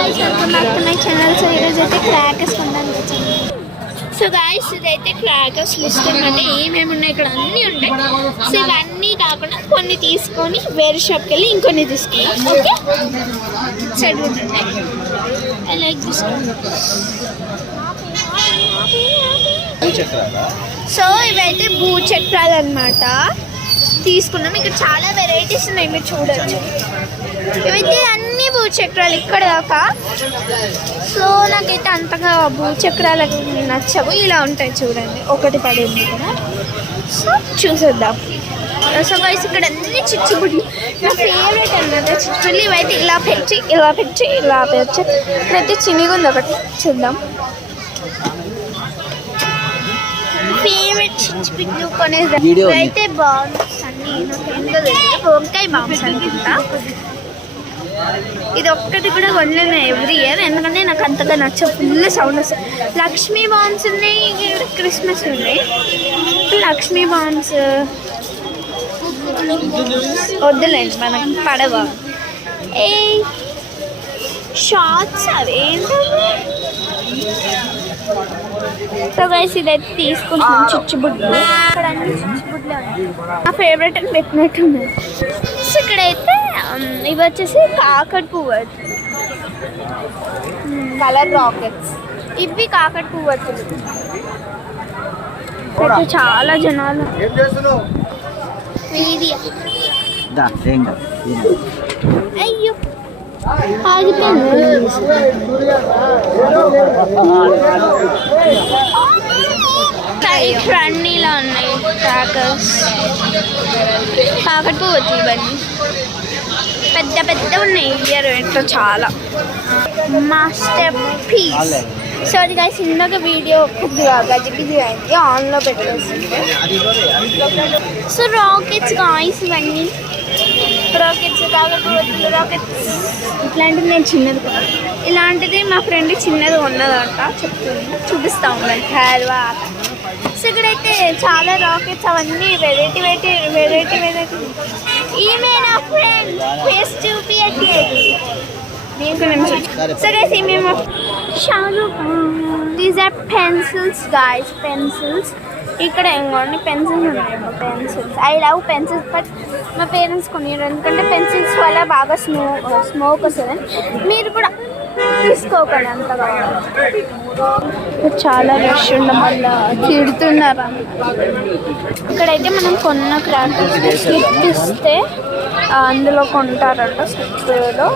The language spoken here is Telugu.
Guys welcome back to my channel. So ఈరోజు అయితే క్రాకర్స్ కొనడానికి వచ్చాను. సో గైస్ ఇదైతే క్రాకర్స్ లిస్ట్ అనమాట. ఏమేమి ఉన్నాయి ఇక్కడ అన్నీ ఉంటాయి. సో ఇవన్నీ కాకుండా కొన్ని తీసుకొని వేరే షాప్కి వెళ్ళి ఇంకొన్ని తీసుకున్నాం. ఓకే సైడ్ ఉంటుంది. I like this. సో ఇవైతే భూచక్రాలు అనమాట తీసుకున్నాం. ఇక్కడ చాలా వెరైటీస్ ఉన్నాయి, మీరు చూడొచ్చు. ఇవైతే అన్ని భూచక్రాలు ఇక్కడ దాకా. సో నాకైతే అంతగా భూచక్రాలు నచ్చవు. ఇలా ఉంటాయి చూడండి, ఒకటి పడింది కదా. సో చూసేద్దాం. సో గైస్ ఇక్కడ అన్ని చిచ్చుబుడ్లు నా ఫేవరెట్ అన్నమాట. చిచ్చుబుడ్లు ఇవైతే ఇలా పెట్టి ఇలా పెట్టి ఇలా పెట్టి ఇక్కడైతే చిన్నగా ఉంది ఒకటి, చూద్దాం. ఫేవరెట్ చిచ్చుబుడ్లు కొనేది అయితే బాగుంది. అన్నీ నాకు ఏంటో వంకాయ బాంబ్స్ అనుకుంటా. ఇది ఒక్కటి కూడా కొనలేదు ఎవ్రీ ఇయర్, ఎందుకంటే నాకు అంతగా నచ్చ. ఫుల్ సౌండ్ వస్తుంది. లక్ష్మీ బాంబ్స్ ఉన్నాయి, క్రిస్మస్ ఉన్నాయి. లక్ష్మీ బాంబ్స్ వద్దులేండి, మనకు పడవ. ఏ షార్ట్స్ అవేంటి. సో గైస్ ఇదైతే తీసుకుంటున్నాం చిచ్చుబుడ్లు. ఇక్కడ అన్ని చిచ్చుబుడ్లే ఉన్నాయి. నా ఫేవరెట్ అని పెట్టినట్టు ఉన్నాయి. సో ఇక్కడైతే ఇవి వచ్చేసి కాకర పువ్వు కలర్ రాకెట్స్. ఇవి కాకర పువ్వు అయితే చాలా జనాలు. అయ్యో అన్నీలా ఉన్నాయి క్రాకర్స్. కాకర పువ్వు ఇవన్నీ పెద్ద పెద్ద ఉన్నాయి. ఇయర్ ఎట్లా చాలా మాస్టర్ పీస్. సో అది గైస్ ఇందాక వీడియో కొద్దిగా గజిబిజి అయింది, ఆన్లో పెట్టేసింది. సో రాకెట్స్ గాయస్, ఇవన్నీ రాకెట్స్, కాకపోతే రాకెట్స్ ఇట్లాంటిది నేను చిన్నది కూడా. ఇలాంటిది మా ఫ్రెండ్ చిన్నది ఉన్నదంట, చెప్తుంది, చూపిస్తా ఉన్నాను తర్వాత. సో ఇక్కడైతే చాలా రాకెట్స్, అవన్నీ వెరైటీ వెరైటీ వెరైటీ వెరైటీ. ఈమె నా ఫ్రెండ్ ఫేస్ చూపించట్లేదు. సో గైస్ మేము these are pencils guys, pencils. ఇక్కడ ఇంకోండి పెన్సిల్స్ ఉన్నాయి. Pencils, I love pencils. But మా పేరెంట్స్ కొనిరు, ఎందుకంటే పెన్సిల్స్ వల్ల బాగా స్మోక్ వస్తుంది. మీరు కూడా తీసుకోకండి అంతగా. చాలా రష్ ఉండడం వల్ల తిడుతున్నారు. ఇక్కడైతే మనం కొన్న క్రాకర్స్ స్లిప్ ఇస్తే అందులో కొంటారంట. స్లిప్లో